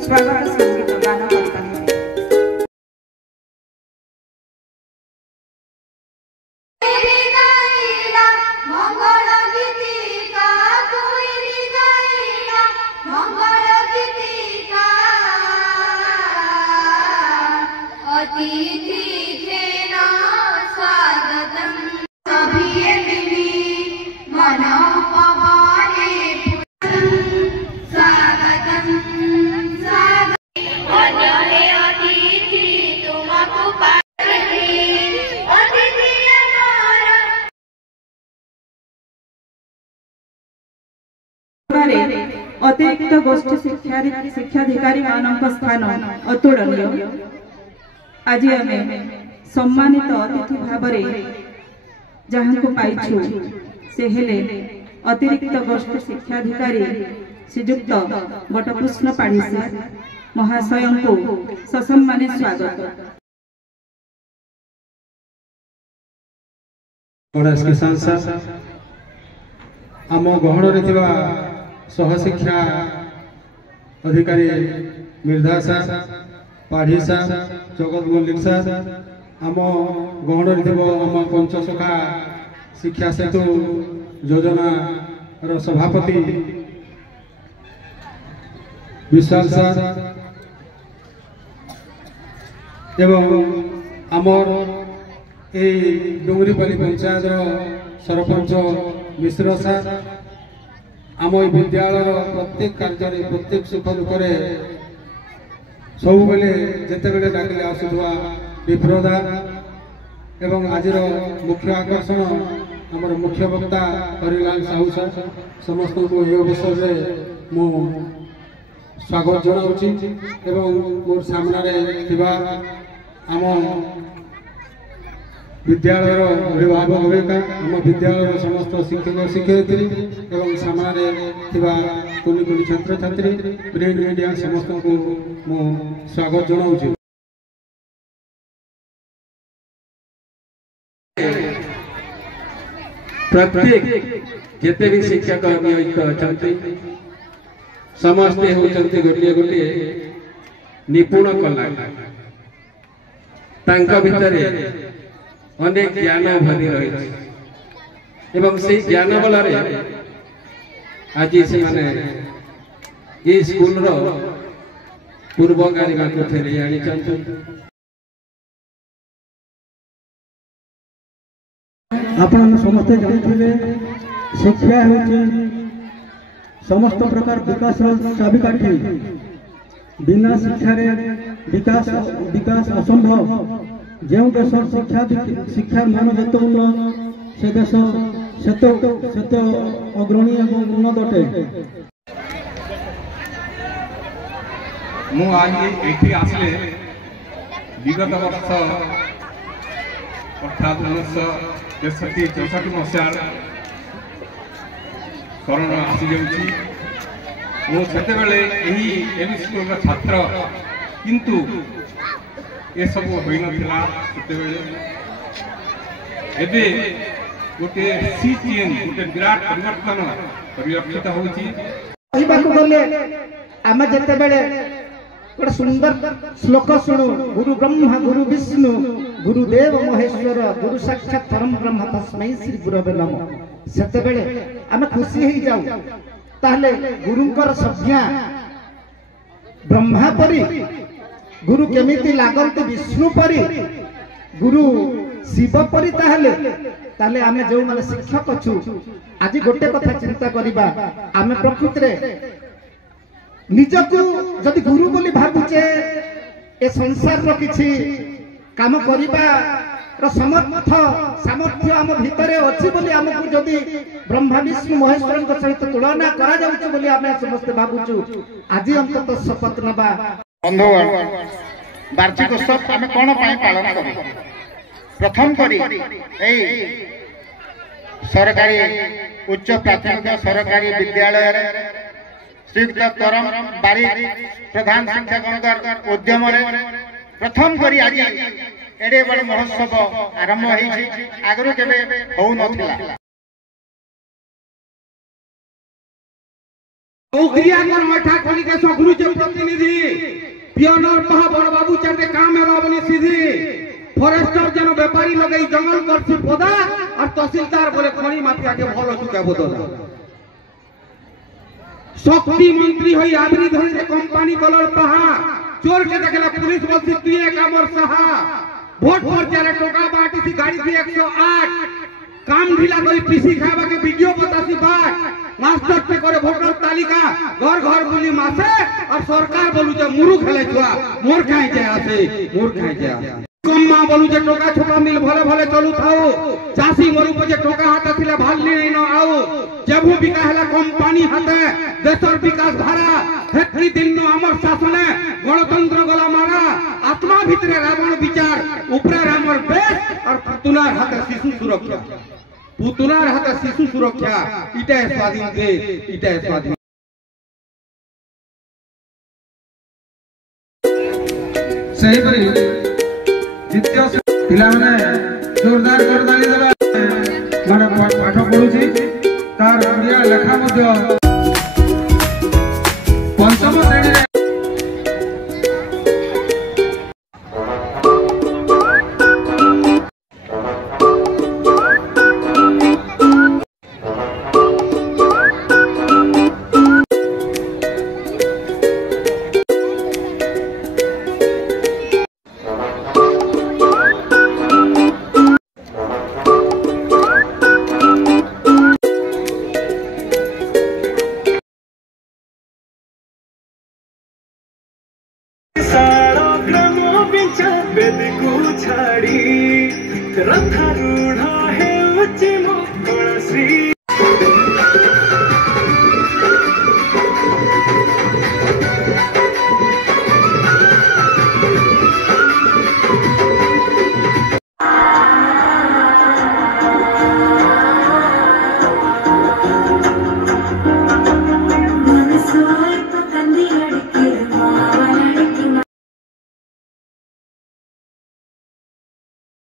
स्वागत संगीत गान कर अतिरिक्त गोष्ठी शिक्षाधिकारी मानक स्थान अतुलनीय। आज आम सम्मानित अतिथि भाव जहाँ को पाइछु से हेले अतिरिक्त गोष्ठी शिक्षाधिकारी श्रीयुक्त बटकृष्ण पाढ़ीसा महाशय को ससम्माने स्वागत। आम गहन सहशिक्षा अधिकारी मिर्धा सार पाढ़ी सार जगत मल्लिक सार आम गहन आम पंचसखा शिक्षा सेतु योजना सभापति विशाल सार एवं आमर ए डुंगरीपाली पंचायत सरपंच मिश्र सार आम विद्यालय प्रत्येक कार्य प्रत्येक सुख दुखे सब बेले जिते बड़े डाकिले आसुवा विप्रदा एवं आज मुख्य आकर्षण आमर मुख्य वक्ता हरिलाल साहू सर समस्त को ये अवसर में मु स्वागत जनाऊँगी एवं मोर सामने आम विद्यालय अभिभावक आम विद्यालय समस्त शिक्षक शिक्षयित्री एवं सामने कुनि कुनि छात्र छात्री प्रिंट मीडिया समस्त को मु स्वागत जनाऊँगी। प्रत्येक जिते भी शिक्षक नियोजित अच्छा समस्ते होती गोटे गोटे निपुण कला भितर अनेक ज्ञान भरी रही से ज्ञान बल आज से माने ये स्कूल रो पूर्व गारिमा को फेरी आनी आपण समस्ते जानते शिक्षा होची समस्त प्रकार विकास चाबिकाठी बिना शिक्षा विकास विकास असंभव। जो देश शिक्षा मान जत उन्नत से देश सेत अग्रणी और उन्नत अटे। मु आज ये आसले विगत वर्ष अर्थात 1963-64 मसीहार करोना आसी जाते स्कूल छात्र किंतु ये सब हो नते गोटे सी चेंज गोटे विराट परिवर्तन परिलक्षित होले आम जिते गोटे सुंदर श्लोक शुणु गुरु ब्रह्मा गुरु विष्णु गुरुदेव महेश्वर गुरु साक्षात परम ब्रह्म तस्मै श्री गुरवे नमः सेते आम खुशी हो जाऊ ताहले गुरुंकर संज्ञा ब्रह्मा परी गुरु केमिति लागंती विष्णु परी गुरु शिव परी ताहले आमे जो माने शिक्षक अछु आज गोटे कथा चिंता करिबा आमे प्रकृति रे निजकु जदि गुरु बोली भाबुचे ए संसार रो किछि काम करिबा रो सामर्थ्य आम भितरे अछि बोली हमकु जदि ब्रह्मा विष्णु महेश्वर सहित तुलना करा जाउछु बोली आमे समस्त भाबुछु आज अंतत शपथ नबा। बंधुगण वार्षिक उत्सव आम कौन पालन कर प्रथम करी सरकारी उच्च प्राथमिक सरकारी विद्यालय श्रीयुक्त करम बारिक प्रधान शिक्षक उद्यम प्रथम करी आज एडे बड़ महोत्सव आरंभ होइछि आगरु केबे होउ नथिला। औक्रिया कर मठा खोली के सगुरु जे प्रतिनिधि पियनर महा बड़ बाबू चाटे काम है बाबनी सीधी फॉरेस्टर जन व्यापारी लगे जंगल करछि पदा और तहसीलदार बोले खणी माफिया के भलो चुका बदला शक्ति मंत्री होई आबरी धरी रे कंपनी कलर पहा चोर के देखला पुलिस बोलछि तुए कामर सहा वोट पर चारे टोका बाटी सी गाड़ी थी 108 काम ढिला कोई पीसी खावा के वीडियो बतासी बाट मास्टर पे करे वोटर तालिका घर घर बुली मासे और सरकार बोलु जे मुरु खेले छुआ मोर खाई जे आसे मोर खाई जे आसे कम्मा बोलु जे टोका छोका मिल भले भले चलु थाओ चासी मरु जे टोका हाथ थिले भालली नै न आउ जेबु बिका हला कंपनी हाथे देशर विकास धारा हेतरी दिन न हमर शासने गणतंत्र गला मारा आत्मा भितरे रावण विचार ऊपरे रामर बेस और पुतुलार हाथे शिशु सुरक्षा पुतुलार हाथे शिशु सुरक्षा इटा स्वाधीन देश इटा स्वाधीन सही परी द्वितीय पिला माने जोरदार करदाली देबा माने पाठ पढुची तार ओडिया लेखा मध्य पंचम श्रेणी रे